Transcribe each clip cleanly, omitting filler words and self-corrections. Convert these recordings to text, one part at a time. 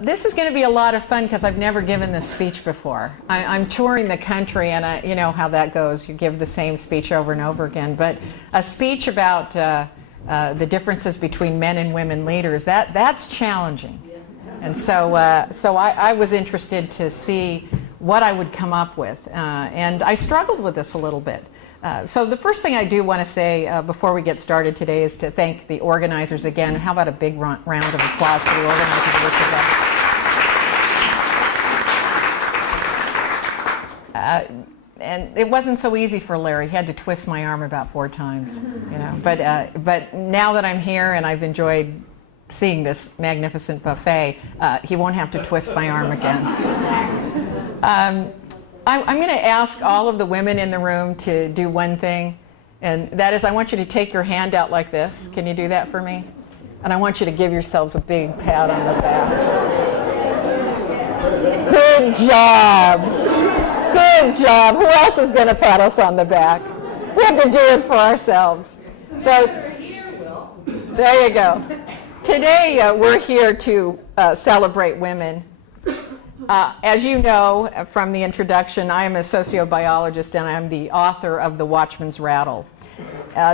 This is going to be a lot of fun because I've never given this speech before. I'm touring the country, and you know how that goes. You give the same speech over and over again. But a speech about the differences between men and women leaders, that's challenging. And so I was interested to see what I would come up with. And I struggled with this a little bit. So the first thing I do want to say before we get started today is to thank the organizers again. How about a big round of applause for the organizers of this event. And it wasn't so easy for Larry. He had to twist my arm about 4 times, you know. But now that I'm here and I've enjoyed seeing this magnificent buffet, he won't have to twist my arm again. I'm going to ask all of the women in the room to do one thing, and that is I want you to take your hand out like this. Can you do that for me? And I want you to give yourselves a big pat on the back. Good job. Good job. Who else is going to pat us on the back? We have to do it for ourselves. So there you go. Today we're here to celebrate women. As you know from the introduction, I am a sociobiologist and I'm the author of The Watchman's Rattle.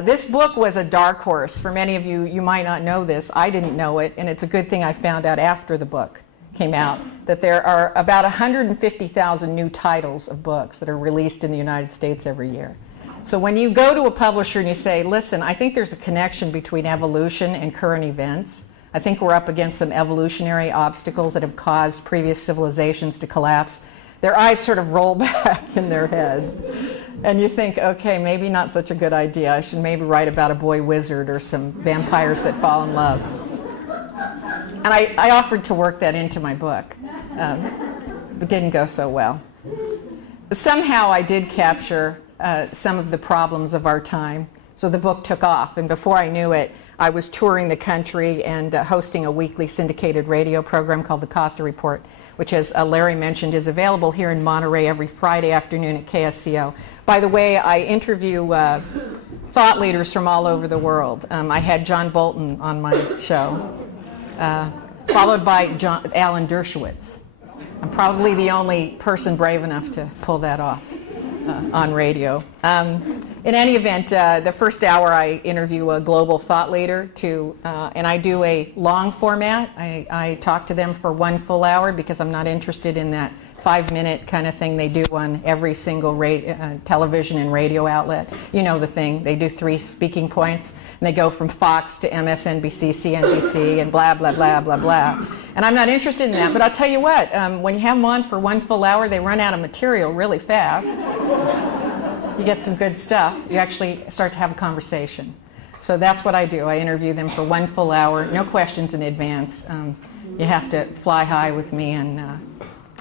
This book was a dark horse. For many of you, you might not know this. I didn't know it, and it's a good thing I found out after the book came out, that there are about 150,000 new titles of books that are released in the United States every year. So when you go to a publisher and you say, listen, I think there's a connection between evolution and current events. I think we're up against some evolutionary obstacles that have caused previous civilizations to collapse. Their eyes sort of roll back in their heads. And you think, okay, maybe not such a good idea. I should maybe write about a boy wizard or some vampires that fall in love. And I offered to work that into my book. It didn't go so well. Somehow I did capture some of the problems of our time. So the book took off. And before I knew it, I was touring the country and hosting a weekly syndicated radio program called the Costa Report, which, as Larry mentioned, is available here in Monterey every Friday afternoon at KSCO. By the way, I interview thought leaders from all over the world. I had John Bolton on my show, followed by Alan Dershowitz. I'm probably the only person brave enough to pull that off on radio. In any event, the first hour I interview a global thought leader and I do a long format. I talk to them for 1 full hour because I'm not interested in that 5-minute kind of thing they do on every single television and radio outlet. You know the thing. They do 3 speaking points, and they go from Fox to MSNBC, CNBC, and blah, blah, blah, blah, blah. And I'm not interested in that, but I'll tell you what, when you have them on for 1 full hour, they run out of material really fast. You get some good stuff. You actually start to have a conversation. So that's what I do. I interview them for 1 full hour, no questions in advance. You have to fly high with me, and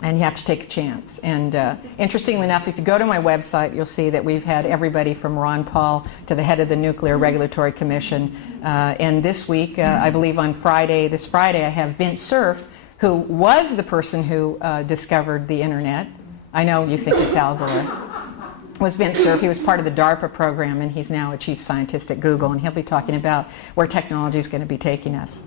you have to take a chance. And interestingly enough, if you go to my website, you'll see that we've had everybody from Ron Paul to the head of the Nuclear Regulatory Commission. And this week, I believe on this Friday, I have Vint Cerf, who was the person who discovered the internet. I know you think it's Al Gore. Was Vint Cerf. He was part of the DARPA program, and he's now a chief scientist at Google, and he'll be talking about where technology is going to be taking us.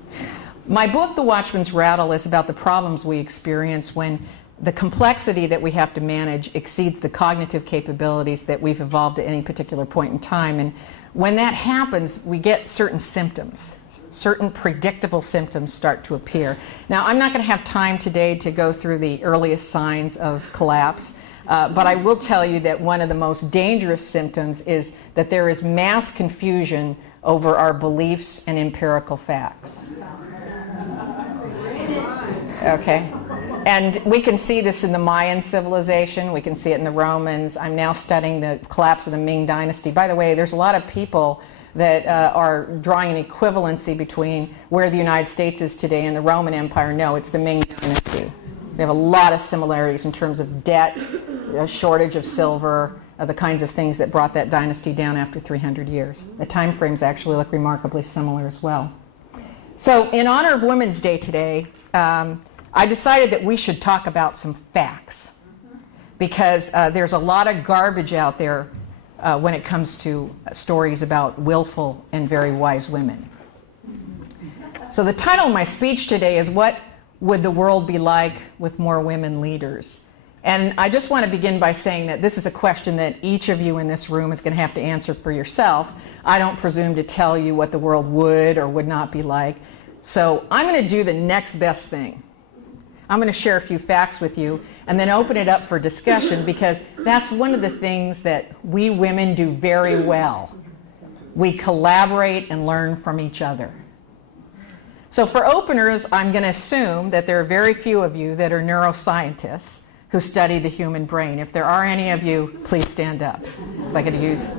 My book, The Watchman's Rattle, is about the problems we experience when the complexity that we have to manage exceeds the cognitive capabilities that we've evolved at any particular point in time. And when that happens, we get certain symptoms. Certain predictable symptoms start to appear. Now, I'm not going to have time today to go through the earliest signs of collapse. But I will tell you that one of the most dangerous symptoms is that there is mass confusion over our beliefs and empirical facts. Okay? And we can see this in the Mayan civilization. We can see it in the Romans. I'm now studying the collapse of the Ming Dynasty. By the way, there's a lot of people that are drawing an equivalency between where the United States is today and the Roman Empire. No, it's the Ming Dynasty. We have a lot of similarities in terms of debt, a shortage of silver, the kinds of things that brought that dynasty down after 300 years. The time frames actually look remarkably similar as well. So in honor of Women's Day today, I decided that we should talk about some facts because there's a lot of garbage out there when it comes to stories about willful and very wise women. So the title of my speech today is What would the world be like with more women leaders? And I just want to begin by saying that this is a question that each of you in this room is going to have to answer for yourself. I don't presume to tell you what the world would or would not be like. So I'm going to do the next best thing. I'm going to share a few facts with you and then open it up for discussion, because that's one of the things that we women do very well. We collaborate and learn from each other. So for openers, I'm going to assume that there are very few of you that are neuroscientists who study the human brain. If there are any of you, please stand up, because I could use it.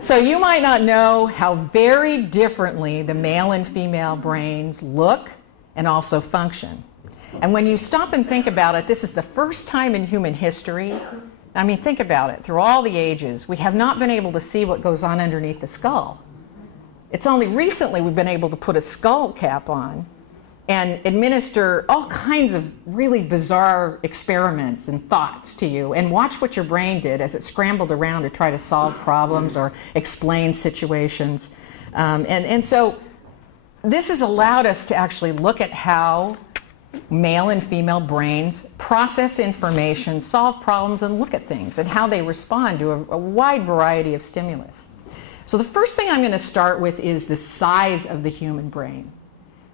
So you might not know how very differently the male and female brains look and also function. And when you stop and think about it, this is the first time in human history, I mean, think about it, through all the ages, we have not been able to see what goes on underneath the skull. It's only recently we've been able to put a skull cap on and administer all kinds of really bizarre experiments and thoughts to you and watch what your brain did as it scrambled around to try to solve problems or explain situations. And so this has allowed us to actually look at how male and female brains process information, solve problems, and look at things and how they respond to a wide variety of stimulus. So the first thing I'm going to start with is the size of the human brain.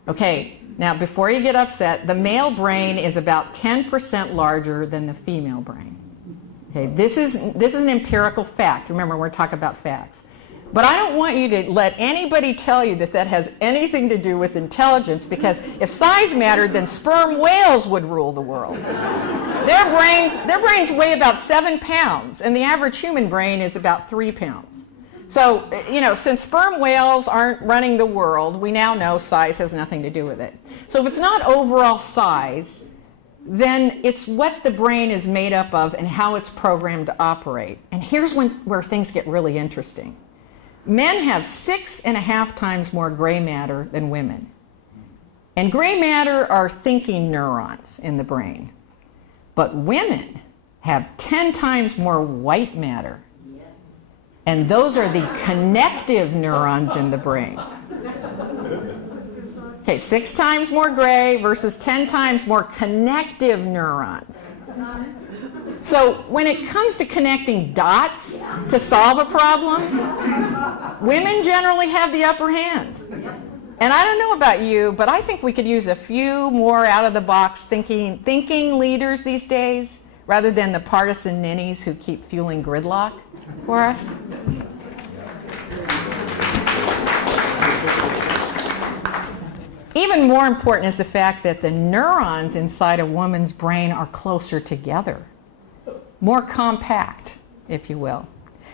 Okay, now before you get upset, the male brain is about 10% larger than the female brain. Okay, this is an empirical fact. Remember, we're talking about facts. But I don't want you to let anybody tell you that that has anything to do with intelligence, because if size mattered, then sperm whales would rule the world. Their brains weigh about 7 pounds, and the average human brain is about 3 pounds. So, you know, since sperm whales aren't running the world, we now know size has nothing to do with it. So if it's not overall size, then it's what the brain is made up of and how it's programmed to operate. And here's where things get really interesting. Men have 6.5 times more gray matter than women. And gray matter are thinking neurons in the brain. But women have 10 times more white matter. And those are the connective neurons in the brain. Okay, 6 times more gray versus 10 times more connective neurons. So when it comes to connecting dots to solve a problem, women generally have the upper hand. And I don't know about you, but I think we could use a few more out-of-the-box thinking leaders these days, rather than the partisan ninnies who keep fueling gridlock for us. Even more important is the fact that the neurons inside a woman's brain are closer together, more compact, if you will.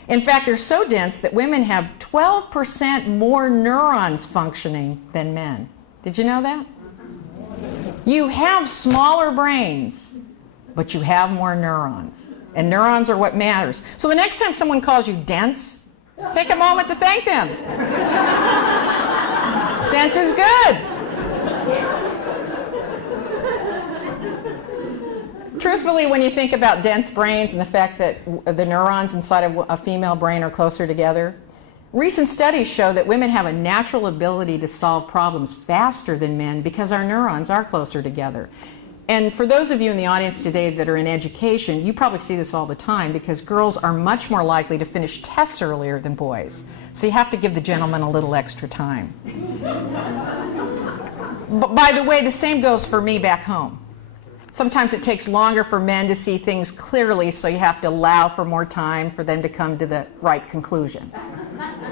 In fact, they're so dense that women have 12% more neurons functioning than men. Did you know that? You have smaller brains, but you have more neurons. And neurons are what matters. So the next time someone calls you dense, take a moment to thank them. Dense is good. Truthfully, when you think about dense brains and the fact that the neurons inside of a female brain are closer together, recent studies show that women have a natural ability to solve problems faster than men because our neurons are closer together. And for those of you in the audience today that are in education, you probably see this all the time, because girls are much more likely to finish tests earlier than boys. So you have to give the gentleman a little extra time. But by the way, the same goes for me back home. Sometimes it takes longer for men to see things clearly, so you have to allow for more time for them to come to the right conclusion.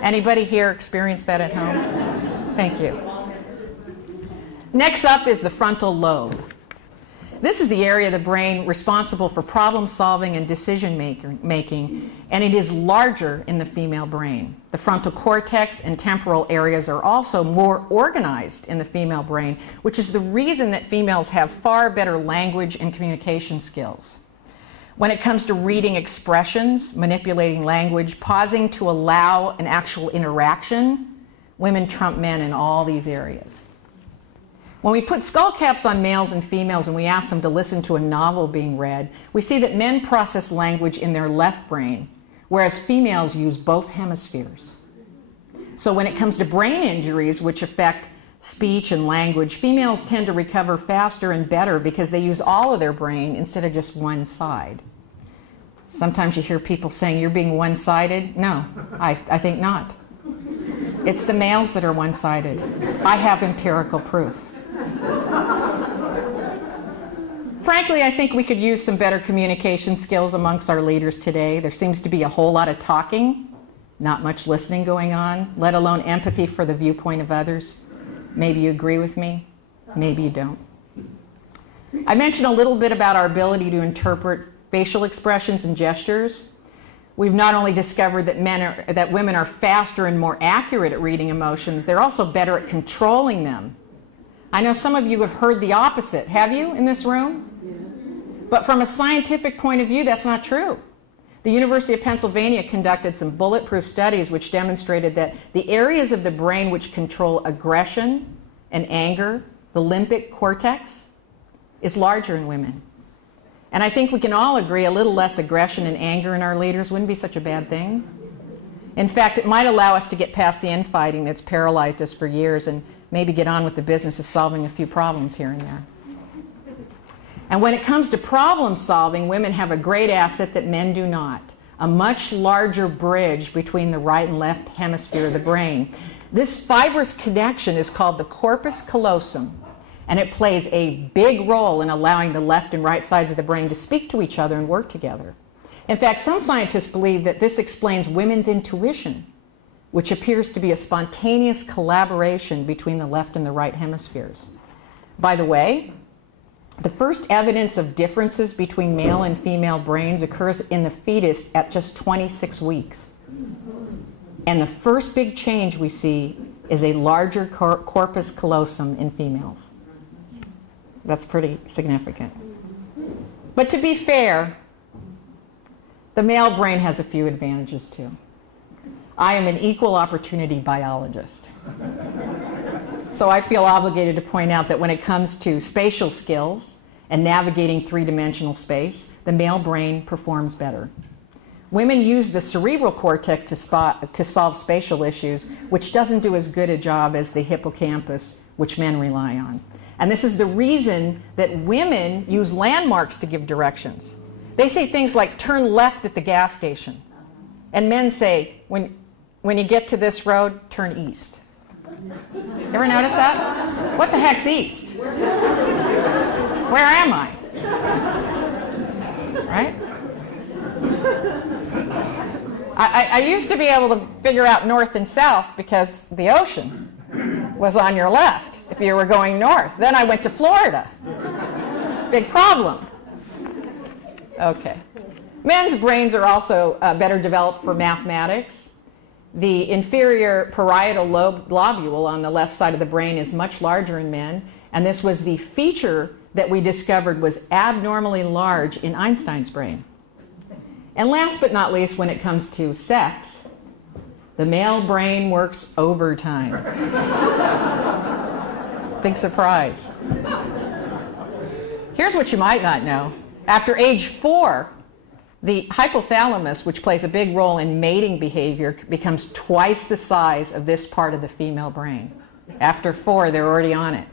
Anybody here experience that at home? Thank you. Next up is the frontal lobe. This is the area of the brain responsible for problem solving and decision making, and it is larger in the female brain. The frontal cortex and temporal areas are also more organized in the female brain, which is the reason that females have far better language and communication skills. When it comes to reading expressions, manipulating language, pausing to allow an actual interaction, women trump men in all these areas. When we put skull caps on males and females and we ask them to listen to a novel being read, we see that men process language in their left brain, whereas females use both hemispheres. So when it comes to brain injuries which affect speech and language, females tend to recover faster and better because they use all of their brain instead of just one side. Sometimes you hear people saying, you're being one-sided. No, I think not. It's the males that are one-sided. I have empirical proof. Frankly, I think we could use some better communication skills amongst our leaders today. There seems to be a whole lot of talking, not much listening going on, let alone empathy for the viewpoint of others. Maybe you agree with me, maybe you don't. I mentioned a little bit about our ability to interpret facial expressions and gestures. We've not only discovered that women are faster and more accurate at reading emotions, they're also better at controlling them. I know some of you have heard the opposite. Have you in this room? Yeah. But from a scientific point of view, that's not true. The University of Pennsylvania conducted some bulletproof studies which demonstrated that the areas of the brain which control aggression and anger, the limbic cortex, is larger in women. And I think we can all agree a little less aggression and anger in our leaders wouldn't be such a bad thing. In fact, it might allow us to get past the infighting that's paralyzed us for years and maybe get on with the business of solving a few problems here and there. And when it comes to problem solving, women have a great asset that men do not, a much larger bridge between the right and left hemisphere of the brain. This fibrous connection is called the corpus callosum, and it plays a big role in allowing the left and right sides of the brain to speak to each other and work together. In fact, some scientists believe that this explains women's intuition, which appears to be a spontaneous collaboration between the left and the right hemispheres. By the way, the first evidence of differences between male and female brains occurs in the fetus at just 26 weeks. And the first big change we see is a larger corpus callosum in females. That's pretty significant. But to be fair, the male brain has a few advantages too. I am an equal opportunity biologist. So I feel obligated to point out that when it comes to spatial skills and navigating three-dimensional space, the male brain performs better. Women use the cerebral cortex to solve spatial issues, which doesn't do as good a job as the hippocampus, which men rely on. And this is the reason that women use landmarks to give directions. They say things like, turn left at the gas station. And men say, when you get to this road, turn east. Ever notice that? What the heck's east? Where am I? Right? I used to be able to figure out north and south because the ocean was on your left if you were going north. Then I went to Florida. Big problem. Okay. Men's brains are also better developed for mathematics. The inferior parietal lobule on the left side of the brain is much larger in men, and this was the feature that we discovered was abnormally large in Einstein's brain. And last but not least, when it comes to sex, the male brain works overtime. Big surprise. Here's what you might not know. After age 4, the hypothalamus, which plays a big role in mating behavior, becomes twice the size of this part of the female brain. After 4, they're already on it.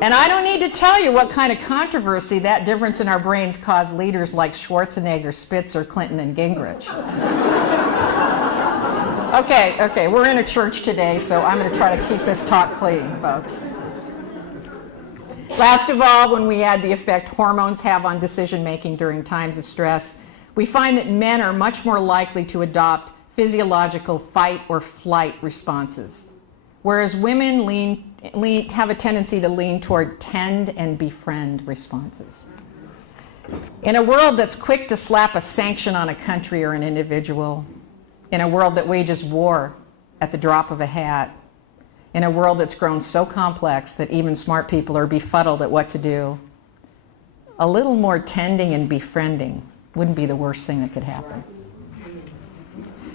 And I don't need to tell you what kind of controversy that difference in our brains caused leaders like Schwarzenegger, Spitzer, Clinton, and Gingrich. Okay, we're in a church today, so I'm going to try to keep this talk clean, folks. Last of all, when we add the effect hormones have on decision-making during times of stress, we find that men are much more likely to adopt physiological fight or flight responses, whereas women have a tendency to lean toward tend and befriend responses. In a world that's quick to slap a sanction on a country or an individual, in a world that wages war at the drop of a hat, in a world that's grown so complex that even smart people are befuddled at what to do, a little more tending and befriending wouldn't be the worst thing that could happen.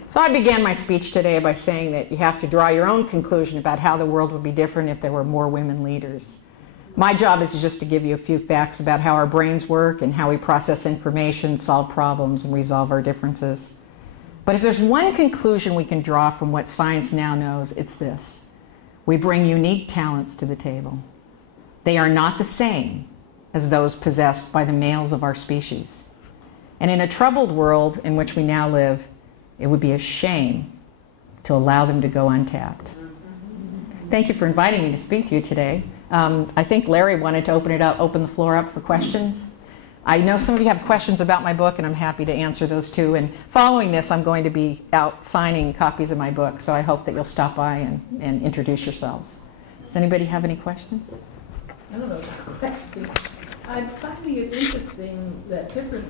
So I began my speech today by saying that you have to draw your own conclusion about how the world would be different if there were more women leaders. My job is just to give you a few facts about how our brains work and how we process information, solve problems, and resolve our differences. But if there's one conclusion we can draw from what science now knows, it's this. We bring unique talents to the table. They are not the same as those possessed by the males of our species. And in a troubled world in which we now live, it would be a shame to allow them to go untapped. Thank you for inviting me to speak to you today. I think Larry wanted to open the floor up for questions. I know some of you have questions about my book, and I'm happy to answer those too. And following this, I'm going to be out signing copies of my book, so I hope that you'll stop by and introduce yourselves. Does anybody have any questions? I don't know about questions. I'm finding it interesting that differences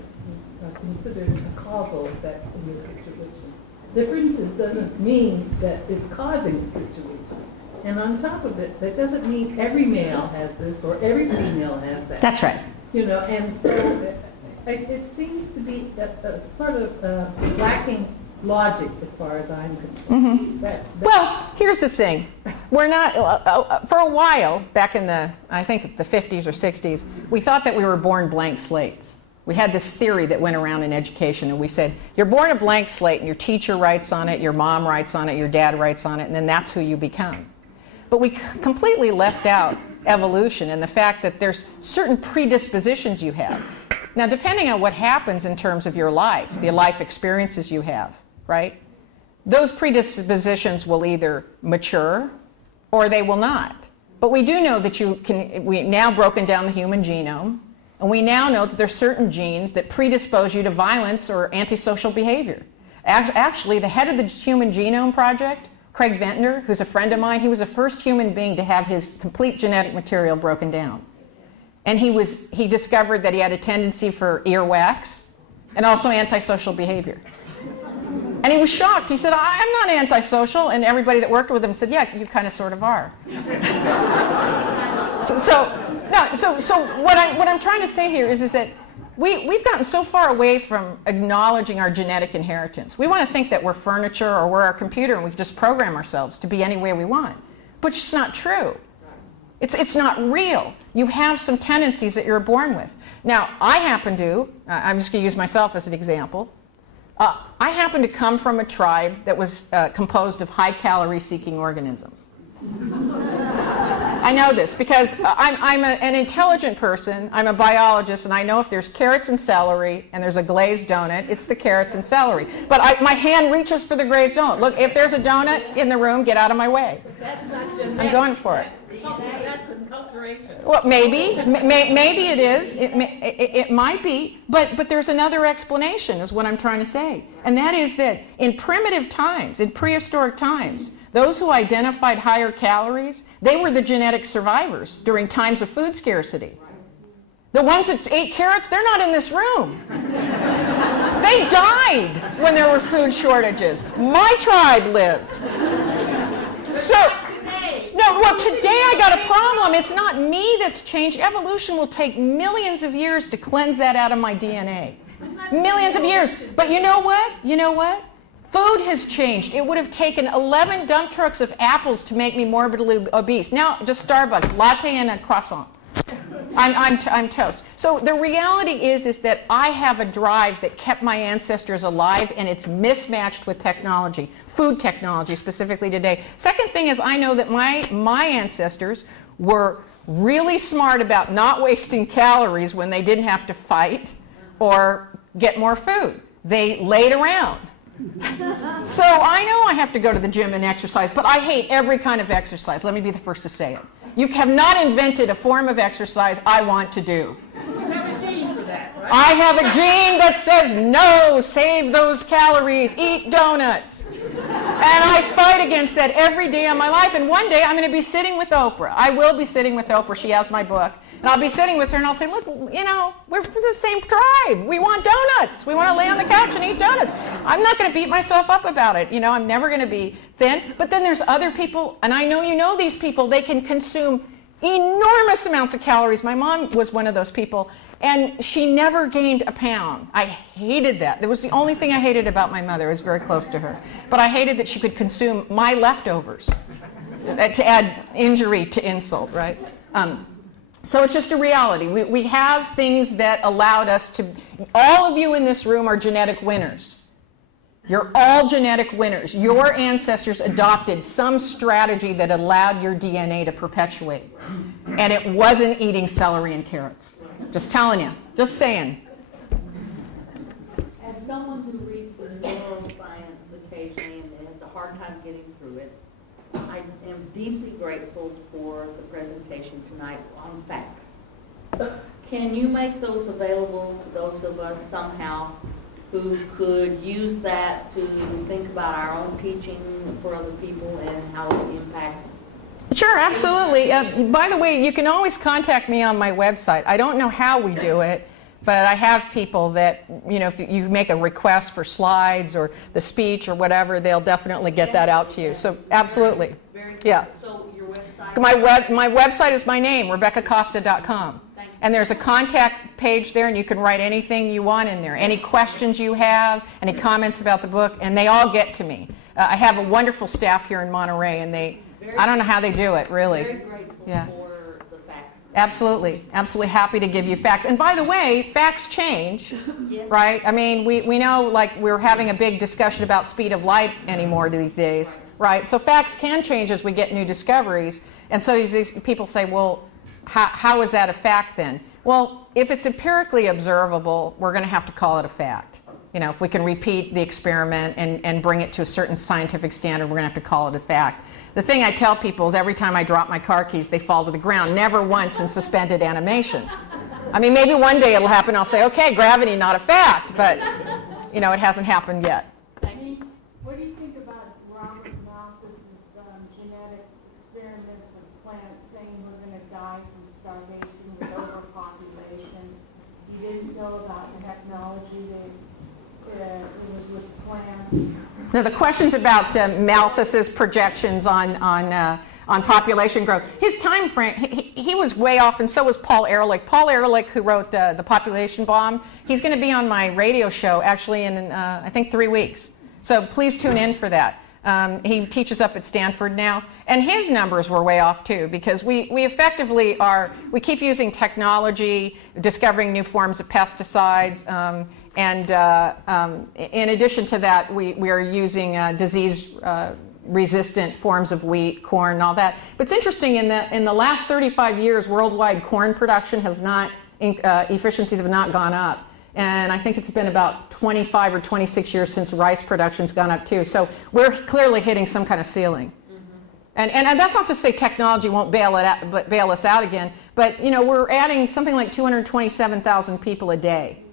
are considered a causal effect in this situation. Differences doesn't mean that it's causing the situation. And on top of it, that doesn't mean every male has this or every female has that. That's right. You know, and so it seems to be a sort of lacking logic as far as I'm concerned. Mm-hmm. Well, here's the thing. We're not, for a while, back in I think the 50s or 60s, we thought that we were born blank slates. We had this theory that went around in education, and we said, you're born a blank slate, and your teacher writes on it, your mom writes on it, your dad writes on it, and then that's who you become. But we completely left out evolution and the fact that there's certain predispositions you have. Now, depending on what happens in terms of your life, the life experiences you have, right? Those predispositions will either mature or they will not. But we do know that we now broken down the human genome, and we now know that there's certain genes that predispose you to violence or antisocial behavior. Actually, the head of the Human Genome Project, Craig Ventnor, who's a friend of mine, he was the first human being to have his complete genetic material broken down. And he discovered that he had a tendency for earwax and also antisocial behavior. And he was shocked. He said, I'm not antisocial. And everybody that worked with him said, yeah, you kind of sort of are. So what I'm trying to say here is that we've gotten so far away from acknowledging our genetic inheritance. We want to think that we're furniture or we're our computer and we just program ourselves to be any way we want. But it's not true. It's not real. You have some tendencies that you're born with. Now, I'm just going to use myself as an example. I happen to come from a tribe that was composed of high-calorie seeking organisms. I know this because I'm an intelligent person, I'm a biologist, and I know if there's carrots and celery and there's a glazed donut, it's the carrots and celery. But my hand reaches for the glazed donut. Look, if there's a donut in the room, get out of my way. That's not genetic. I'm going for it. That's enculturation. Well, maybe it is. It might be, but there's another explanation is what I'm trying to say. And that is that in primitive times, in prehistoric times, those who identified higher calories, they were the genetic survivors during times of food scarcity. The ones that ate carrots, they're not in this room. They died when there were food shortages. My tribe lived. Today I got a problem. It's not me that's changed. Evolution will take millions of years to cleanse that out of my DNA. Millions of years. But you know what? Food has changed. It would have taken 11 dump trucks of apples to make me morbidly obese. Now, just Starbucks, latte and a croissant. I'm toast. So the reality is that I have a drive that kept my ancestors alive, and it's mismatched with technology, food technology specifically today. Second thing is I know that my ancestors were really smart about not wasting calories when they didn't have to fight or get more food. They laid around. So I know I have to go to the gym and exercise, but I hate every kind of exercise. Let me be the first to say it. You have not invented a form of exercise I want to do. You have a gene for that, right? I have a gene that says, no, save those calories, eat donuts. And I fight against that every day of my life. And one day I'm going to be sitting with Oprah. I will be sitting with Oprah. She has my book. And I'll be sitting with her and I'll say, look, we're from the same tribe. We want donuts. We want to lay on the couch and eat donuts. I'm not going to beat myself up about it. I'm never going to be thin. But then there's other people, and I know you know these people, they can consume enormous amounts of calories. My mom was one of those people, and she never gained a pound. I hated that. That was the only thing I hated about my mother. I was very close to her. But I hated that she could consume my leftovers to add injury to insult, right? So it's just a reality. We have things that allowed us to, all of you in this room are genetic winners. You're all genetic winners. Your ancestors adopted some strategy that allowed your DNA to perpetuate. And it wasn't eating celery and carrots. Just telling you. Just saying. As someone who reads the neuroscience occasionally and has a hard time getting through it, I am deeply grateful for the presentation tonight on facts. Can you make those available to those of us somehow who could use that to think about our own teaching for other people and how it impacts? Sure, absolutely. By the way, you can always contact me on my website. I don't know how we do it, but I have people that, you know, if you make a request for slides or the speech or whatever, they'll definitely get that out to you. So, absolutely. Very good. Yeah. So your website? My website is my name, RebeccaCosta.com. And there's a contact page there, and you can write anything you want in there. Any questions you have, any comments about the book, and they all get to me. I have a wonderful staff here in Monterey, and I don't know how they do it, really. Very grateful for the facts. Absolutely. Absolutely happy to give you facts. And by the way, facts change, yes. Right? I mean, we know, like, we're having a big discussion about speed of light anymore these days, right? So facts can change as we get new discoveries. And so these people say, well, how is that a fact then? Well, if it's empirically observable, we're going to have to call it a fact. You know, if we can repeat the experiment and bring it to a certain scientific standard, we're going to have to call it a fact. The thing I tell people is every time I drop my car keys, they fall to the ground, never once in suspended animation. I mean, maybe one day it'll happen, I'll say, okay, gravity, not a fact, but, you know, it hasn't happened yet. What do you think about Robert Malthus's genetic experiments with plants saying we're going to die from starvation with overpopulation? He didn't know about technology that it was with plants. Now, the questions about Malthus's projections on population growth, his time frame, he was way off, and so was Paul Ehrlich. Paul Ehrlich, who wrote The Population Bomb, he's going to be on my radio show actually in, I think, 3 weeks. So please tune in for that. He teaches up at Stanford now, and his numbers were way off too, because we effectively we keep using technology, discovering new forms of pesticides, and in addition to that, we are using disease-resistant forms of wheat, corn, and all that. But it's interesting, in the last 35 years, worldwide corn production has not, efficiencies have not gone up. And I think it's been about 25 or 26 years since rice production's gone up too. So we're clearly hitting some kind of ceiling. Mm-hmm. And that's not to say technology won't bail us out again, but you know, we're adding something like 227,000 people a day.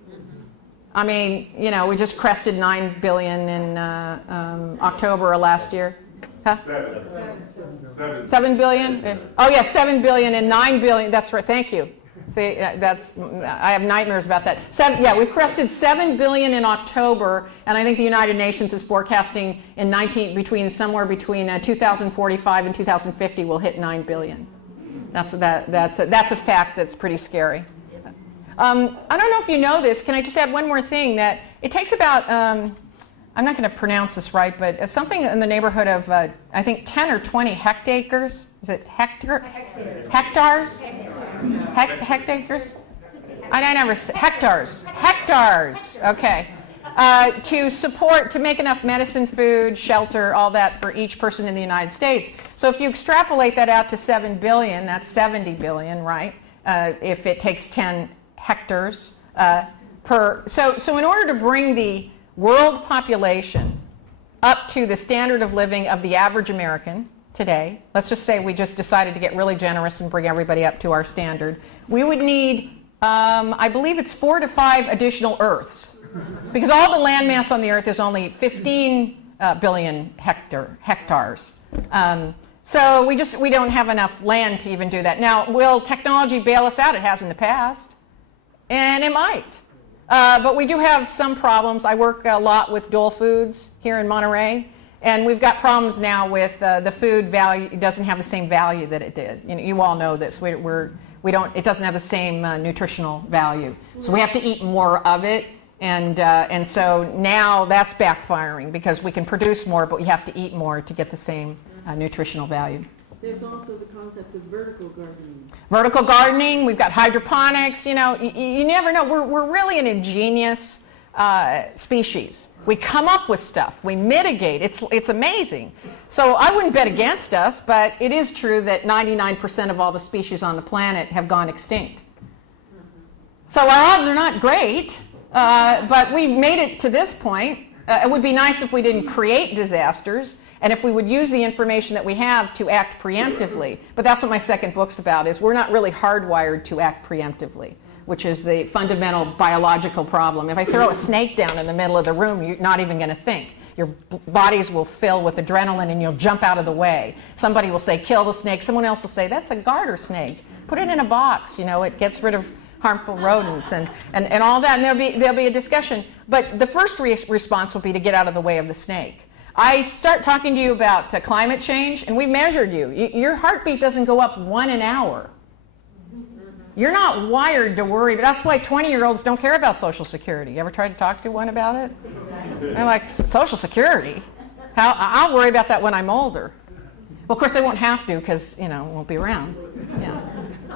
I mean, you know, we just crested 9 billion in October of last year. Huh? 7 billion? Oh, yeah, 7 billion and 9 billion. That's right. Thank you. See, I have nightmares about that. We've crested 7 billion in October, and I think the United Nations is forecasting somewhere between 2045 and 2050 we'll hit 9 billion. That's a fact that's pretty scary. I don't know if you know this. Can I just add one more thing? That it takes about, I'm not going to pronounce this right, but something in the neighborhood of, I think, 10 or 20 hectares. Is it hectares? Hectares? I never say hectares. Okay. To make enough medicine, food, shelter, all that for each person in the United States. So if you extrapolate that out to 7 billion, that's 70 billion, right? If it takes 10 hectares per. So in order to bring the world population up to the standard of living of the average American today, let's just say we just decided to get really generous and bring everybody up to our standard, we would need, I believe it's 4 to 5 additional Earths, because all the land mass on the Earth is only 15 billion hectares. So we don't have enough land to even do that. Now, will technology bail us out? It has in the past, and it might. But we do have some problems. I work a lot with Dole Foods here in Monterey, and we've got problems now with the food value. It doesn't have the same value that it did. You all know this. It doesn't have the same nutritional value. So we have to eat more of it, and so now that's backfiring because we can produce more, but we have to eat more to get the same nutritional value. There's also the concept of vertical gardening. Vertical gardening, we've got hydroponics, you never know. We're really an ingenious species. We come up with stuff. We mitigate. It's amazing. So I wouldn't bet against us, but it is true that 99% of all the species on the planet have gone extinct. So our odds are not great, but we made it to this point. It would be nice if we didn't create disasters, and if we would use the information that we have to act preemptively. But that's what my second book's about, is we're not really hardwired to act preemptively, which is the fundamental biological problem. If I throw a snake down in the middle of the room, you're not even going to think. Your bodies will fill with adrenaline and you'll jump out of the way. Somebody will say, kill the snake. Someone else will say, that's a garter snake. Put it in a box. You know, it gets rid of harmful rodents and all that. And there'll be a discussion. But the first response will be to get out of the way of the snake. I start talking to you about climate change, and we measured you. Your heartbeat doesn't go up 1 an hour. You're not wired to worry, but that's why 20-year-olds don't care about Social Security. You ever tried to talk to one about it? They're like, Social Security? I'll worry about that when I'm older. Well, of course, they won't have to because, you know, it won't be around. Yeah.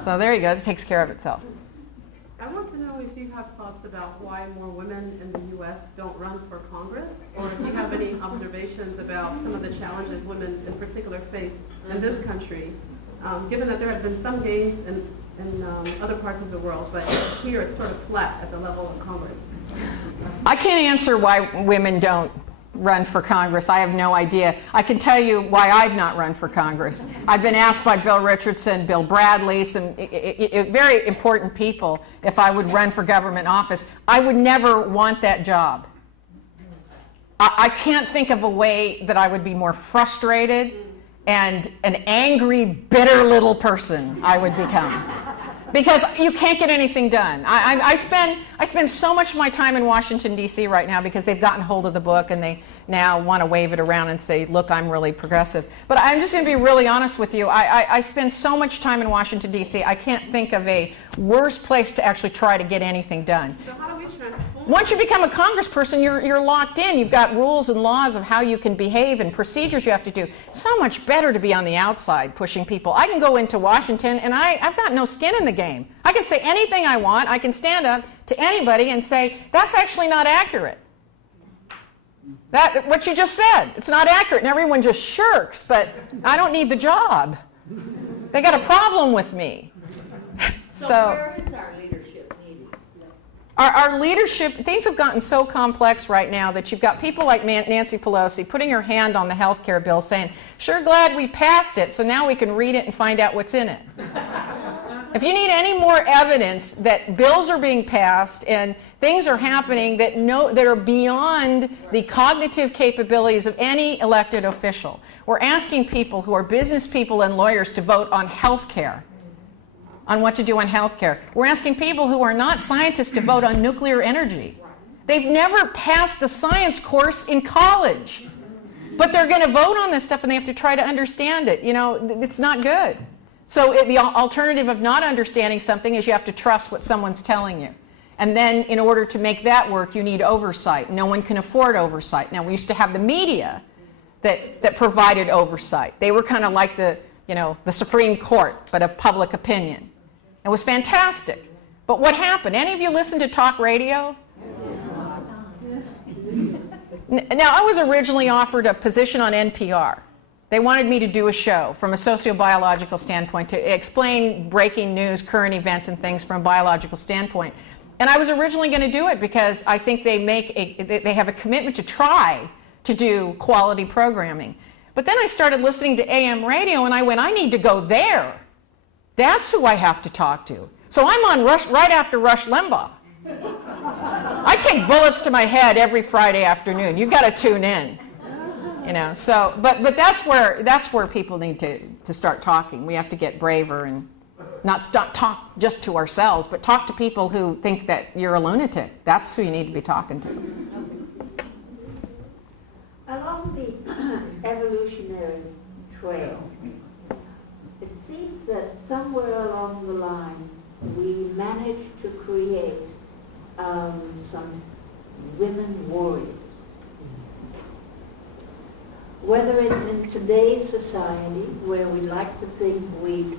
So there you go. It takes care of itself. I want to know if you have thoughts about why more women in the U.S. don't run for Congress, or if you have any observations about some of the challenges women in particular face in this country, given that there have been some gains in other parts of the world, but here it's sort of flat at the level of Congress. I can't answer why women don't run for Congress. I have no idea. I can tell you why I've not run for Congress. I've been asked by Bill Richardson, Bill Bradley, some very important people if I would run for government office. I would never want that job. I can't think of a way that I would be more frustrated and an angry, bitter little person I would become. Because you can't get anything done. I spend so much of my time in Washington, D.C. right now because they've gotten hold of the book and they now want to wave it around and say, look, I'm really progressive. But I'm just going to be really honest with you. I spend so much time in Washington, D.C., I can't think of a worse place to actually try to get anything done. So how do we transform? Once you become a congressperson, you're locked in. You've got rules and laws of how you can behave and procedures you have to do. So much better to be on the outside pushing people. I can go into Washington and I've got no skin in the game. I can say anything I want. I can stand up to anybody and say, that's actually not accurate. What you just said, it's not accurate, and everyone just shirks, but I don't need the job. They got a problem with me. So where is our leadership needed? Our leadership, things have gotten so complex right now that you've got people like Nancy Pelosi putting her hand on the health care bill saying, sure glad we passed it, so now we can read it and find out what's in it. If you need any more evidence that bills are being passed and things are happening that are beyond the cognitive capabilities of any elected official, we're asking people who are business people and lawyers to vote on health care, on what to do on health care. We're asking people who are not scientists to vote on nuclear energy. They've never passed a science course in college, but they're going to vote on this stuff and they have to try to understand it. You know, it's not good. So the alternative of not understanding something is you have to trust what someone's telling you. And then in order to make that work, you need oversight. No one can afford oversight. Now, we used to have the media that provided oversight. They were kind of like the Supreme Court, but of public opinion. It was fantastic. But what happened? Any of you listen to talk radio? Now, I was originally offered a position on NPR. They wanted me to do a show from a sociobiological standpoint to explain breaking news, current events, and things from a biological standpoint. And I was originally going to do it because I think they have a commitment to try to do quality programming. But then I started listening to AM radio, and I went, I need to go there. That's who I have to talk to. So I'm on right after Rush Limbaugh. I take bullets to my head every Friday afternoon. You've got to tune in. You know, so but that's where people need to start talking. We have to get braver and not talk just to ourselves, but talk to people who think that you're a lunatic. That's who you need to be talking to. Along the evolutionary trail, it seems that somewhere along the line we managed to create some women warriors. Whether it's in today's society, where we like to think we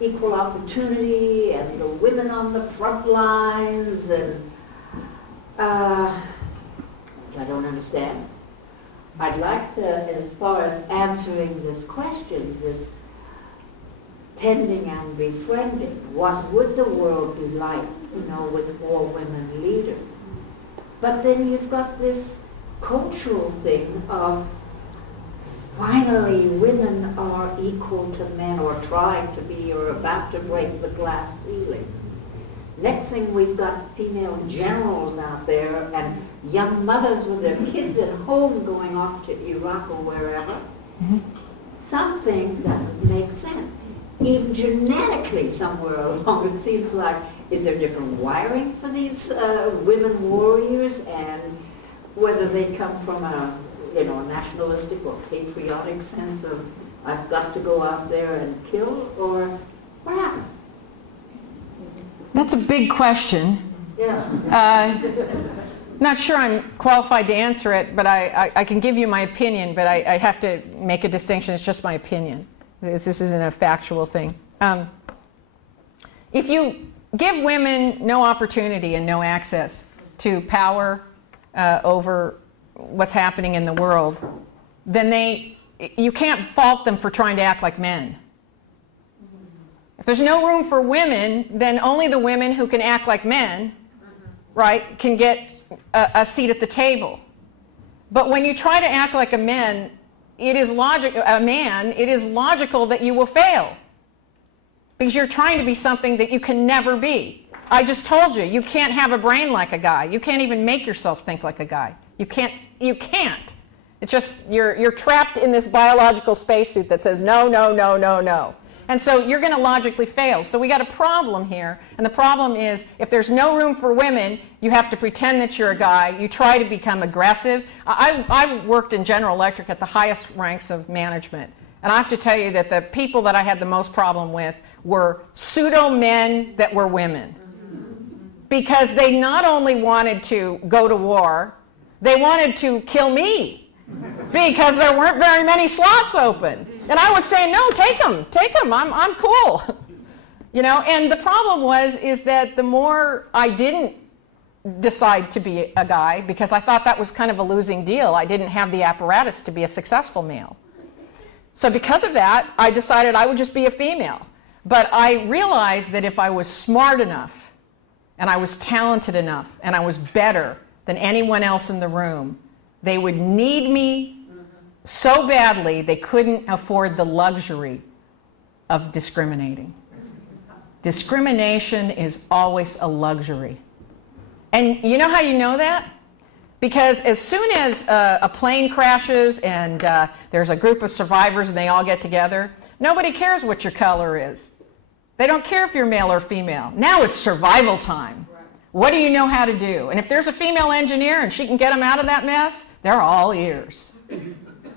equal opportunity and the women on the front lines, and I don't understand. I'd like to, as far as answering this question, this tending and befriending, what would the world be like, with more women leaders? But then you've got this cultural thing of finally women are equal to men, or trying to be, or about to break the glass ceiling. Next thing, we've got female generals out there and young mothers with their kids at home going off to Iraq or wherever. Mm-hmm. Something doesn't make sense. Even genetically somewhere along, it seems like, is there different wiring for these women warriors, and whether they come from a nationalistic or patriotic sense of, I've got to go out there and kill, or what happened? That's a big question. Yeah. Not sure I'm qualified to answer it, but I can give you my opinion, but I have to make a distinction. It's just my opinion. This isn't a factual thing. If you give women no opportunity and no access to power over what's happening in the world, then you can't fault them for trying to act like men. If there's no room for women, then only the women who can act like men, right, can get a seat at the table. But when you try to act like a man, it is logical that you will fail, because you're trying to be something that you can never be. I just told you, you can't have a brain like a guy. You can't even make yourself think like a guy. You can't. It's just you're trapped in this biological spacesuit that says no, no, no, no, no. And so you're going to logically fail. So we got a problem here, and the problem is, if there's no room for women, you have to pretend that you're a guy. You try to become aggressive. I worked in General Electric at the highest ranks of management, and I have to tell you that the people that I had the most problem with were pseudo-men that were women, because they not only wanted to go to war, they wanted to kill me, because there weren't very many slots open. And I was saying, no, take them, I'm cool. And the problem is that the more I didn't decide to be a guy, because I thought that was kind of a losing deal. I didn't have the apparatus to be a successful male. So because of that, I decided I would just be a female. But I realized that if I was smart enough, and I was talented enough, and I was better than anyone else in the room, they would need me so badly they couldn't afford the luxury of discriminating. Discrimination is always a luxury. And you know how you know that? Because as soon as a plane crashes and there's a group of survivors and they all get together, nobody cares what your color is. They don't care if you're male or female. Now it's survival time. What do you know how to do? And if there's a female engineer and she can get them out of that mess, they're all ears.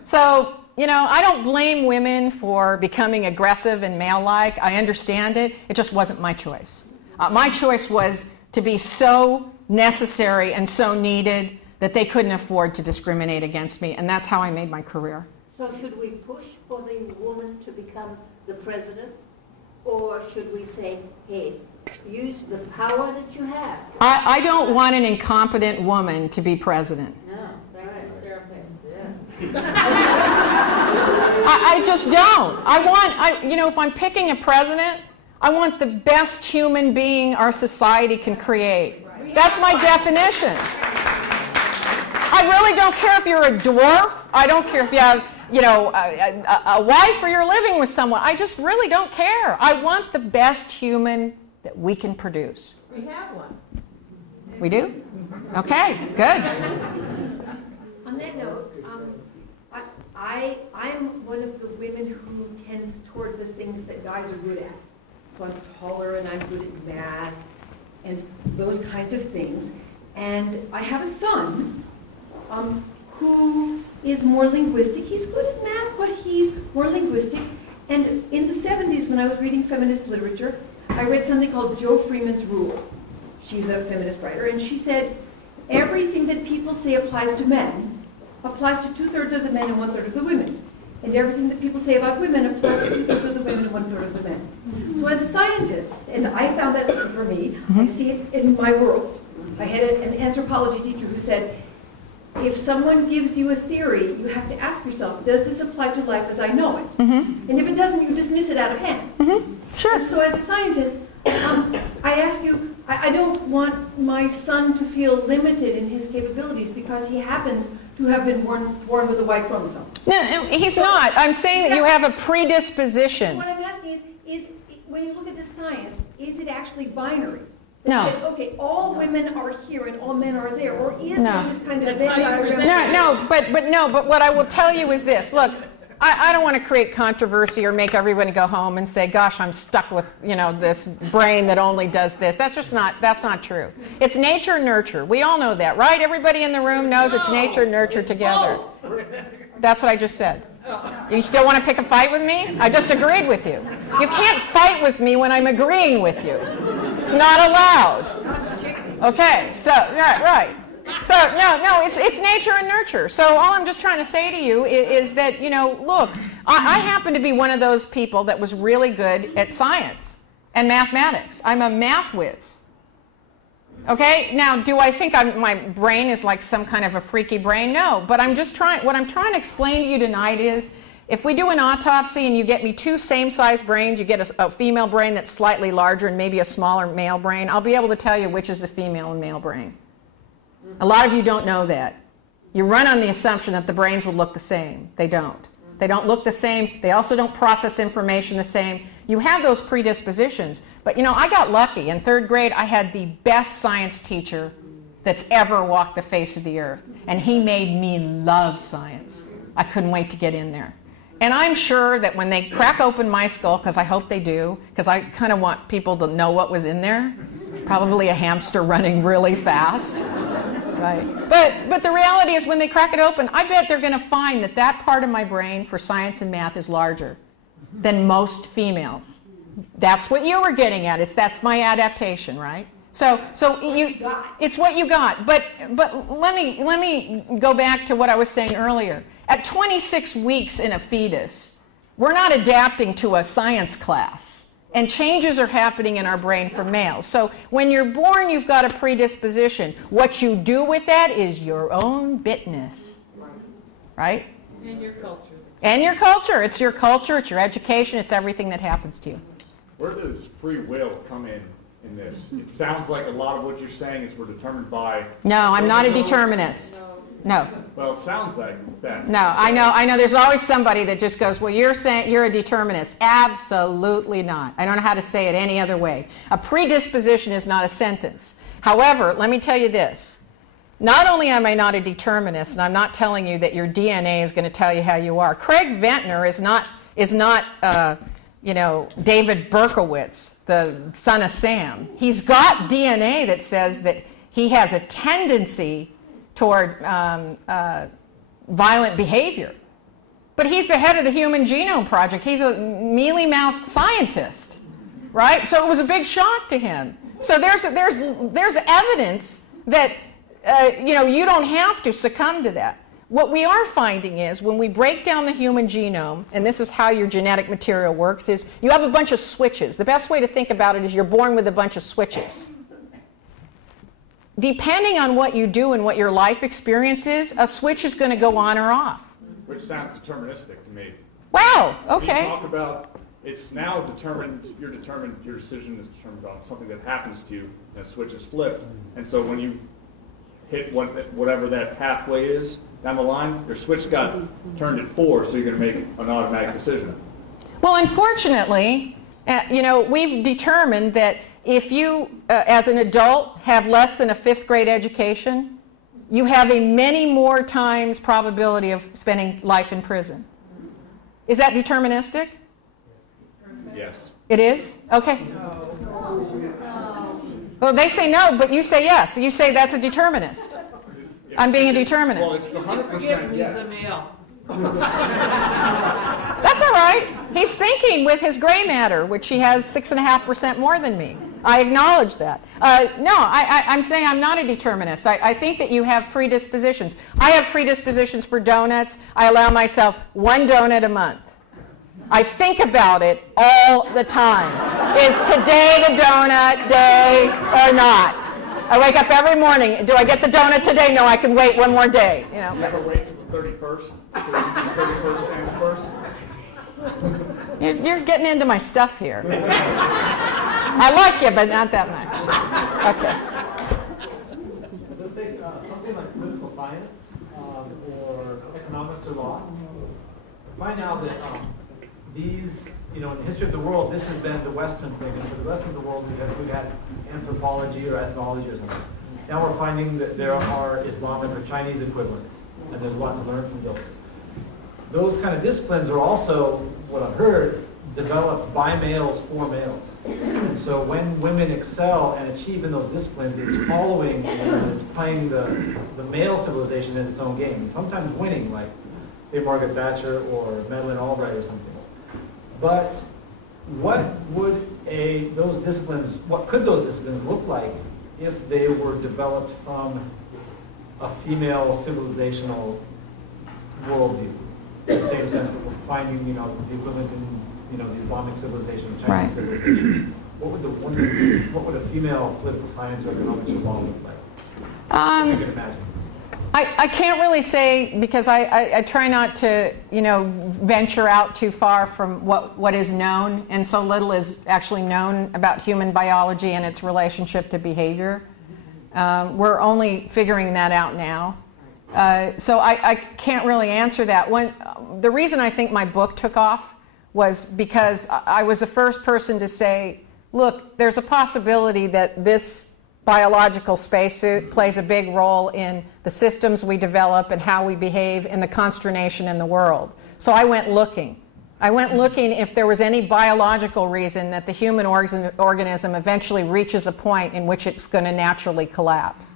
So, I don't blame women for becoming aggressive and male-like. I understand it. It just wasn't my choice. My choice was to be so necessary and so needed that they couldn't afford to discriminate against me, and that's how I made my career. So should we push for the woman to become the president? Or should we say, hey, use the power that you have? I don't want an incompetent woman to be president. No. I just don't. If I'm picking a president, I want the best human being our society can create. That's my definition. I really don't care if you're a dwarf. I don't care if you have, a wife or you're living with someone. I just really don't care. I want the best human that we can produce. We have one. We do? Okay, good. On that note, I'm one of the women who tends toward the things that guys are good at. So I'm taller and I'm good at math and those kinds of things. And I have a son who is more linguistic. He's good at math, but he's more linguistic. And in the 70s, when I was reading feminist literature, I read something called Jo Freeman's Rule. She's a feminist writer, and she said, everything that people say applies to men applies to 2/3 of the men and 1/3 of the women. And everything that people say about women applies to 2/3 of the women and 1/3 of the men. So as a scientist, and I found that for me, I see it in my world. I had an anthropology teacher who said, if someone gives you a theory, you have to ask yourself, does this apply to life as I know it? Mm-hmm. And if it doesn't, you dismiss it out of hand. Mm-hmm. Sure. And so as a scientist, I ask you, I don't want my son to feel limited in his capabilities because he happens to have been born with a Y chromosome. No, he's not. I'm saying that you have a predisposition. What I'm asking is when you look at the science, is it actually binary? No. It says, okay, all women are here and all men are there, or is No. there this kind of That's how you present it. But what I will tell you is this. Look, I don't want to create controversy or make everybody go home and say, gosh, I'm stuck with, this brain that only does this. That's not true. It's nature and nurture. We all know that, right? Everybody in the room knows it's nature and nurture together. That's what I just said. You still want to pick a fight with me? I just agreed with you. You can't fight with me when I'm agreeing with you. It's not allowed. Okay, so, right. So, no, it's nature and nurture. So all I'm just trying to say to you is that, look, I happen to be one of those people that was really good at science and mathematics. I'm a math whiz. Okay, now, do I think my brain is like some kind of a freaky brain? No, but what I'm trying to explain to you tonight is, if we do an autopsy and you get me two same-sized brains, you get a female brain that's slightly larger and maybe a smaller male brain, I'll be able to tell you which is the female and male brain. A lot of you don't know that. You run on the assumption that the brains will look the same. They don't. They don't look the same. They also don't process information the same. You have those predispositions. But I got lucky. In 3rd grade, I had the best science teacher that's ever walked the face of the earth. And he made me love science. I couldn't wait to get in there. And I'm sure that when they crack open my skull, because I hope they do, because I kind of want people to know what was in there, probably a hamster running really fast, right? But the reality is when they crack it open, I bet they're going to find that part of my brain for science and math is larger than most females. That's what you were getting at. That's my adaptation, right? So it's what you got. But let me go back to what I was saying earlier. At 26 weeks in a fetus, we're not adapting to a science class. And changes are happening in our brain for males. So when you're born, you've got a predisposition. What you do with that is your own business. Right? And your culture. And your culture. It's your culture, it's your education, it's everything that happens to you. Where does free will come in this? It sounds like a lot of what you're saying is we're determined by... No, I'm not a determinist. No. Well, it sounds like that. No, I know. There's always somebody that just goes, well, you're saying you're a determinist. Absolutely not. I don't know how to say it any other way. A predisposition is not a sentence. However, let me tell you this. Not only am I not a determinist, and I'm not telling you that your DNA is going to tell you how you are. Craig Ventnor is not David Berkowitz, the son of Sam. He's got DNA that says that he has a tendency toward violent behavior. But he's the head of the Human Genome Project. He's a mealy-mouthed scientist, right? So it was a big shock to him. So there's evidence that you don't have to succumb to that. What we are finding is when we break down the human genome, and this is how your genetic material works, is you have a bunch of switches. The best way to think about it is you're born with a bunch of switches. Depending on what you do and what your life experience is, a switch is going to go on or off. Which sounds deterministic to me. Wow, okay. You talk about it's now determined, your decision is determined on something that happens to you, and a switch is flipped. And so when you hit whatever that pathway is down the line, your switch got turned at 4, so you're going to make an automatic decision. Well, unfortunately, we've determined that if you, as an adult, have less than a 5th grade education, you have a many more times probability of spending life in prison. Is that deterministic? Yes. It is? Okay. Well, they say no, but you say yes. You say that's a determinist. I'm being a determinist. Well, it's 100% yes. That's all right. He's thinking with his gray matter, which he has 6.5% more than me. I acknowledge that. I'm saying I'm not a determinist. I think that you have predispositions. I have predispositions for donuts. I allow myself 1 donut a month. I think about it all the time. Is today the donut day or not? I wake up every morning. Do I get the donut today? No, I can wait one more day. You know. Never wait till the 31st, so you do the 31st and the 1st. You're getting into my stuff here. I like you, but not that much. Okay. Let's take something like political science or economics or law. Find out that these, in the history of the world, this has been the Western thing, and for the rest of the world, we've had anthropology or ethnology or something. Now we're finding that there are Islamic or Chinese equivalents, and there's a lot to learn from those. Those kind of disciplines are also, what I've heard, developed by males for males. And so when women excel and achieve in those disciplines, it's following and it's playing the male civilization in its own game, and sometimes winning, like, say, Margaret Thatcher or Madeleine Albright or something. But what could those disciplines look like if they were developed from a female civilizational worldview? In the same sense that we're finding, the equivalent in, the Islamic civilization, the Chinese civilization. What would a female political science or economics or law look like? If you can imagine. I can't really say, because I try not to, venture out too far from what is known, and so little is actually known about human biology and its relationship to behavior. We're only figuring that out now. So I can't really answer that. The reason I think my book took off was because I was the first person to say, look, there's a possibility that this biological spacesuit plays a big role in the systems we develop and how we behave and the consternation in the world. So I went looking. I went looking if there was any biological reason that the human organism eventually reaches a point in which it's going to naturally collapse.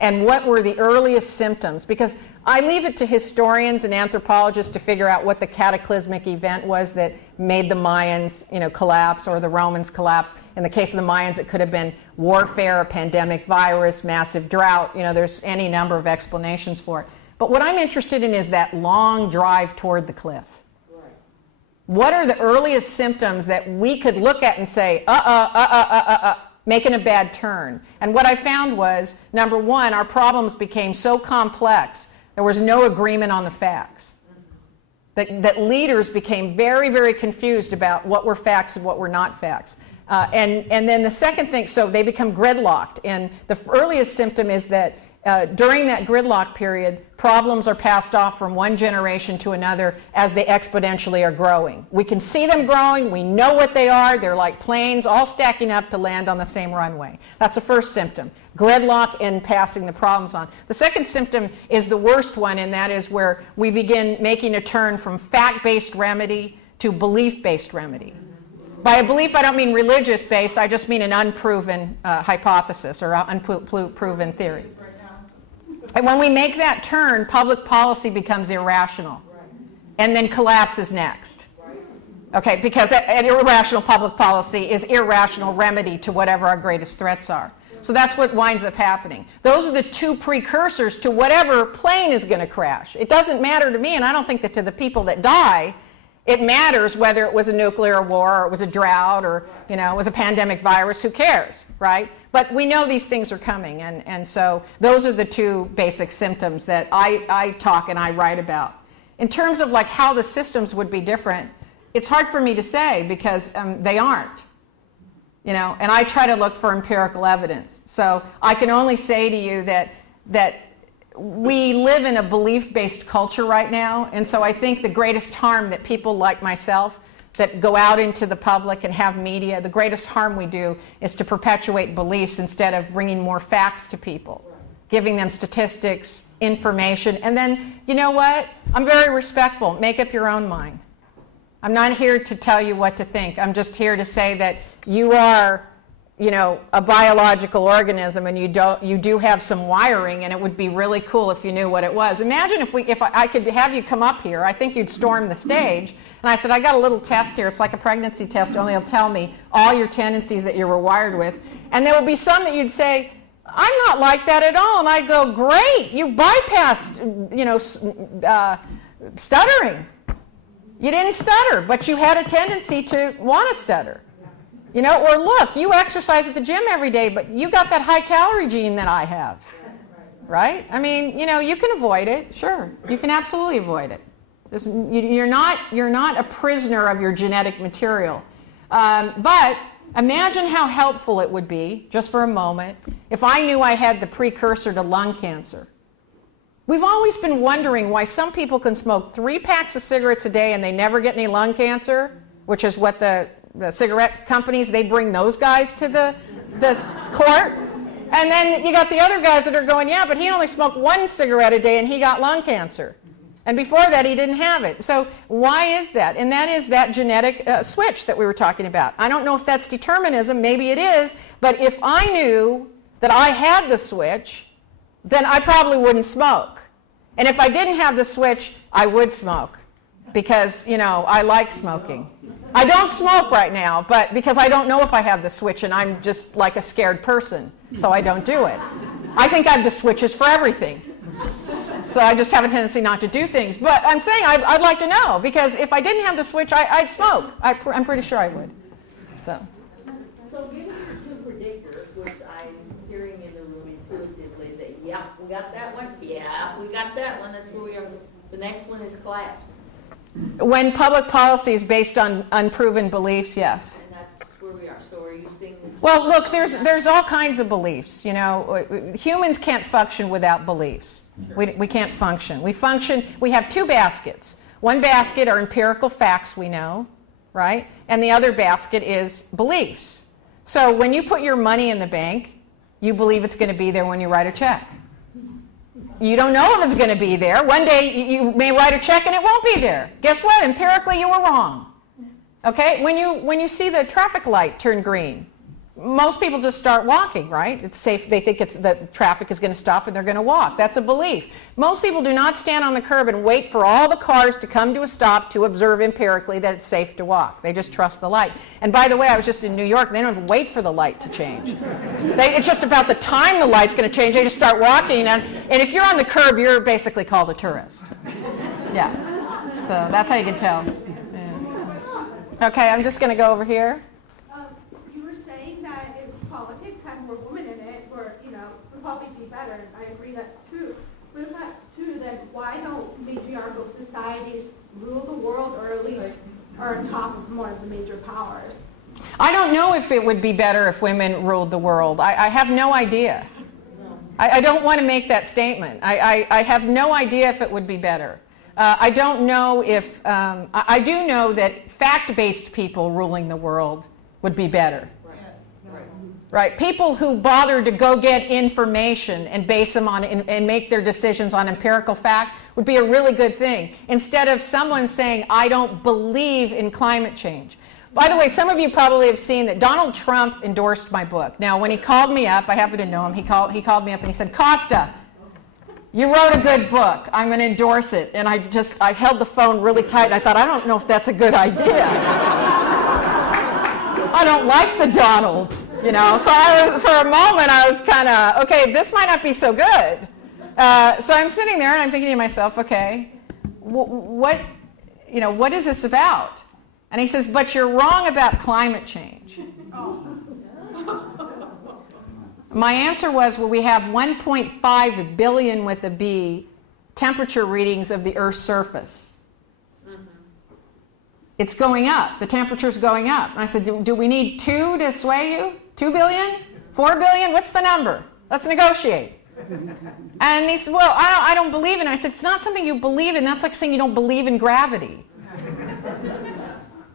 And what were the earliest symptoms? Because I leave it to historians and anthropologists to figure out what the cataclysmic event was that made the Mayans, collapse, or the Romans collapse. In the case of the Mayans, it could have been warfare, a pandemic virus, massive drought. There's any number of explanations for it. But what I'm interested in is that long drive toward the cliff. Right. What are the earliest symptoms that we could look at and say, making a bad turn? And what I found was, number one, our problems became so complex, there was no agreement on the facts. That leaders became very, very confused about what were facts and what were not facts. And then the second thing, so they become gridlocked. And the earliest symptom is that during that gridlock period, problems are passed off from one generation to another as they exponentially are growing. We can see them growing, we know what they are, they're like planes all stacking up to land on the same runway. That's the first symptom, gridlock and passing the problems on. The second symptom is the worst one, and that is where we begin making a turn from fact-based remedy to belief-based remedy. By a belief, I don't mean religious-based, I just mean an unproven hypothesis or unproven theory. And when we make that turn, public policy becomes irrational. And then collapse is next. Okay, because an irrational public policy is irrational remedy to whatever our greatest threats are. So that's what winds up happening. Those are the two precursors to whatever plane is going to crash. It doesn't matter to me, and I don't think that to the people that die, it matters whether it was a nuclear war or it was a drought or it was a pandemic virus. Who cares, right? But we know these things are coming, and so those are the two basic symptoms that I talk and I write about. In terms of like how the systems would be different, it's hard for me to say because they aren't. And I try to look for empirical evidence. So I can only say to you that we live in a belief-based culture right now, and so I think the greatest harm that people like myself that go out into the public and have media, the greatest harm we do is to perpetuate beliefs instead of bringing more facts to people, giving them statistics, information, and then, you know what? I'm very respectful. Make up your own mind. I'm not here to tell you what to think. I'm just here to say that you are, a biological organism, and you do have some wiring, and it would be really cool if you knew what it was. Imagine if I could have you come up here. I think you'd storm the stage. And I said, I got a little test here. It's like a pregnancy test, only it'll tell me all your tendencies that you were wired with. And there will be some that you'd say, I'm not like that at all. And I'd go, great, you bypassed, stuttering. You didn't stutter, but you had a tendency to want to stutter. You know, or look, you exercise at the gym every day, but you got that high calorie gene that I have. Right? I mean, you know, you can avoid it. Sure. You can absolutely avoid it. You're not a prisoner of your genetic material. But imagine how helpful it would be, just for a moment, if I knew I had the precursor to lung cancer. We've always been wondering why some people can smoke 3 packs of cigarettes a day and they never get any lung cancer, which is what the cigarette companies, they bring those guys to the court. And then you got the other guys that are going, yeah, but he only smoked 1 cigarette a day and he got lung cancer. And before that, he didn't have it. So why is that? And that is that genetic switch that we were talking about. I don't know if that's determinism. Maybe it is. But if I knew that I had the switch, then I probably wouldn't smoke. And if I didn't have the switch, I would smoke. Because, you know, I like smoking. I don't smoke right now, but because I don't know if I have the switch and I'm just like a scared person. So I don't do it. I think I have the switches for everything. So I just have a tendency not to do things. But I'm saying I'd like to know, because if I didn't have the switch, I'd smoke. I'm pretty sure I would. So Given your 2 predictors, which I'm hearing in the room intuitively, that, yeah, we got that one, yeah, we got that one, that's where we are. The next one is collapse. when public policy is based on unproven beliefs, yes. And that's where we are. So are you seeing this? Well, look, there's all kinds of beliefs. You know, humans can't function without beliefs. We can't function. We have 2 baskets. One basket are empirical facts we know, right? And the other basket is beliefs. So when you put your money in the bank, you believe it's going to be there when you write a check. You don't know if it's going to be there. One day you may write a check and it won't be there. Guess what? Empirically, you were wrong. Okay? When you see the traffic light turn green, most people just start walking, right? It's safe. They think the traffic is going to stop and they're going to walk. That's a belief. Most people do not stand on the curb and wait for all the cars to come to a stop to observe empirically that it's safe to walk. They just trust the light. And by the way, I was just in New York, and they don't even wait for the light to change. It's just about the time the light's going to change. They just start walking. And if you're on the curb, you're basically called a tourist. Yeah. So that's how you can tell. Yeah. Okay, I'm just going to go over here. Probably be better, and I agree that's true. But if that's true, then why don't matriarchal societies rule the world, or at least are on top of one of the major powers? I don't know if it would be better if women ruled the world. I have no idea. I don't want to make that statement. I have no idea if it would be better. I don't know if, I do know that fact-based people ruling the world would be better. Right, people who bother to go get information and base them on and make their decisions on empirical fact would be a really good thing. Instead of someone saying, I don't believe in climate change. By the way, some of you probably have seen that Donald Trump endorsed my book. Now, when he called me up, I happen to know him, he called me up and he said, Costa, you wrote a good book. I'm going to endorse it. And I held the phone really tight. I thought, I don't know if that's a good idea. I don't like the Donald. You know, so for a moment I was kind of, okay, this might not be so good. So I'm sitting there and I'm thinking to myself, okay, what is this about? And he says, but you're wrong about climate change. My answer was, well, we have 1.5 billion with a B temperature readings of the Earth's surface. It's going up. The temperature's going up. And I said, do we need 2 to sway you? 2 billion? 4 billion? What's the number? Let's negotiate. And he said, well, I don't believe in it. I said, it's not something you believe in. That's like saying you don't believe in gravity.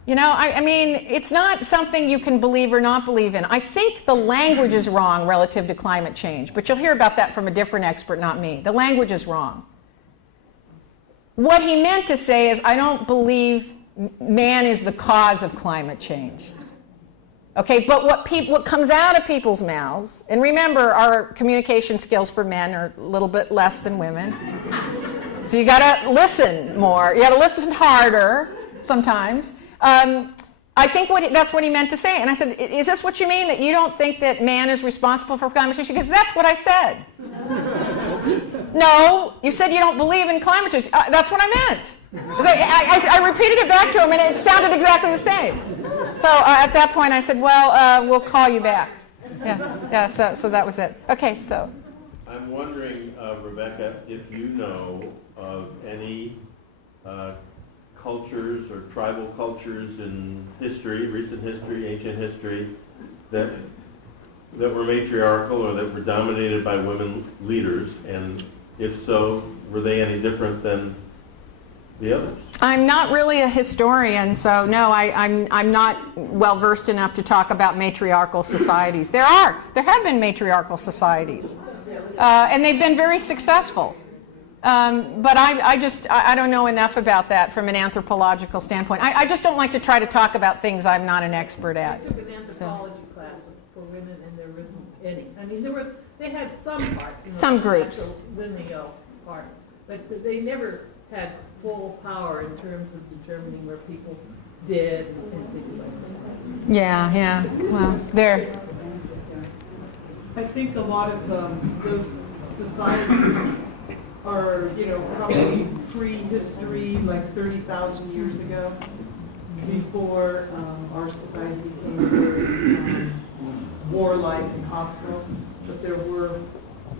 You know, I mean, it's not something you can believe or not believe in. I think the language is wrong relative to climate change, but you'll hear about that from a different expert, not me. The language is wrong. What he meant to say is, I don't believe man is the cause of climate change. Okay, but what comes out of people's mouths, and remember, our communication skills for men are a little bit less than women. So you got to listen more. You got to listen harder sometimes. I think that's what he meant to say. And I said, is this what you mean, that you don't think that man is responsible for climate change? He goes, that's what I said. No, you said you don't believe in climate change. That's what I meant. So I repeated it back to him, and it sounded exactly the same. So at that point, I said, well, we'll call you back. Yeah. So that was it. Okay, so. I'm wondering, Rebecca, if you know of any cultures or tribal cultures in history, recent history, ancient history, that were matriarchal or that were dominated by women leaders, and if so, were they any different than the others? I'm not really a historian, so no, I'm not well versed enough to talk about matriarchal societies. There have been matriarchal societies, and they've been very successful. But I don't know enough about that from an anthropological standpoint. I just don't like to try to talk about things I'm not an expert at. I took an anthropology class for women, and there wasn't any. I mean, they had some parts. Some groups. Lineal part, but they never had full power in terms of determining where people did and things like that. Yeah. Well, there. I think a lot of those societies are, probably pre-history, like 30,000 years ago, before our society became very warlike and hostile. But there were,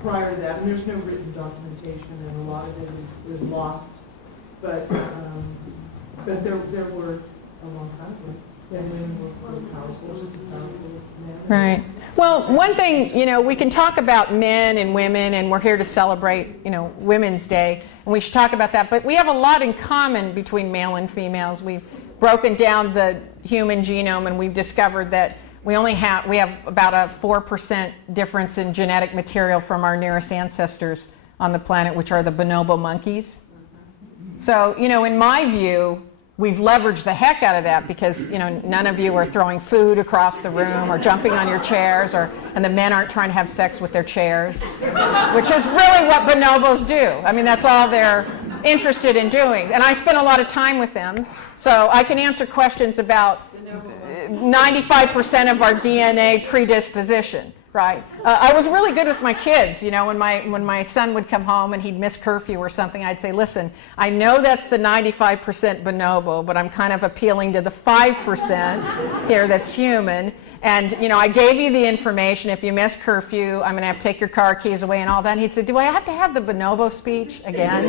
prior to that, and there's no written documentation, and a lot of it is lost. But there were a long time ago. Then women were powerful, just as powerful as men. Right. Well, one thing, we can talk about men and women, and we're here to celebrate, Women's Day, and we should talk about that. But we have a lot in common between male and females. We've broken down the human genome, and we've discovered that we have about a 4% difference in genetic material from our nearest ancestors on the planet, which are the bonobo monkeys. So, in my view, we've leveraged the heck out of that because, none of you are throwing food across the room or jumping on your chairs, and the men aren't trying to have sex with their chairs, which is really what bonobos do. I mean, that's all they're interested in doing. And I spend a lot of time with them, so I can answer questions about 95% of our DNA predisposition. Right. I was really good with my kids. When my son would come home and he'd miss curfew or something, I'd say, listen, I know that's the 95% bonobo, but I'm kind of appealing to the 5% here that's human. And, I gave you the information. If you miss curfew, I'm going to have to take your car keys away and all that. And he'd say, do I have to have the bonobo speech again?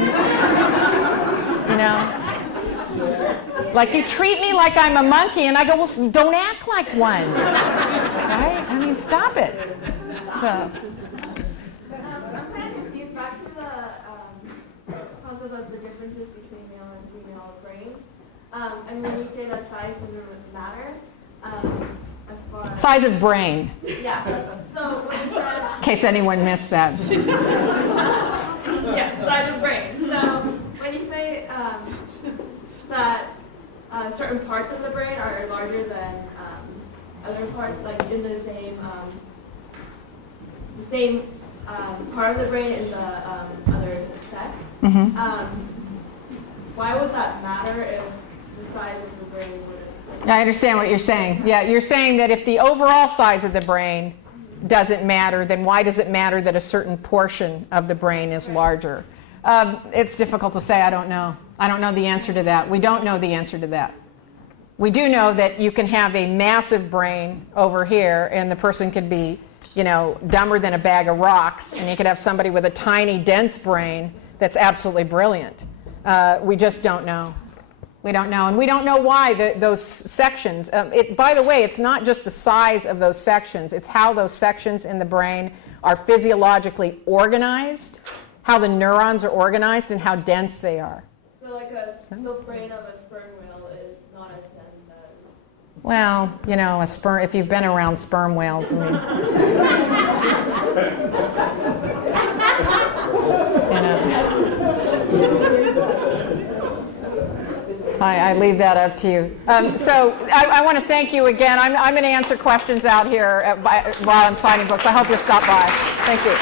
Like, you treat me like I'm a monkey, and I go, well, don't act like one. Right? I mean, stop it. So. I'm kind of confused back to the concept of the differences between male and female brains. And when you say that size doesn't matter, as far as Size of brain. Yeah. So when you said, in case anyone missed that. yeah, size of brain. So when you say that certain parts of the brain are larger than other parts, like in the same part of the brain in the other sex. Mm-hmm. Why would that matter if the size of the brain wouldn't? I understand what you're saying. Yeah, you're saying that if the overall size of the brain doesn't matter, then why does it matter that a certain portion of the brain is larger? It's difficult to say. I don't know. I don't know the answer to that. We don't know the answer to that. We do know that you can have a massive brain over here, and the person could be, dumber than a bag of rocks, and you could have somebody with a tiny, dense brain that's absolutely brilliant. We just don't know. We don't know, and we don't know why those sections. By the way, it's not just the size of those sections. It's how those sections in the brain are physiologically organized, how the neurons are organized, and how dense they are. So like the brain of a sperm whale is not as dense as... Well, a sperm. If you've been around sperm whales, I mean, I leave that up to you. So I want to thank you again. I'm going to answer questions out here while I'm signing books. I hope you'll stop by. Thank you.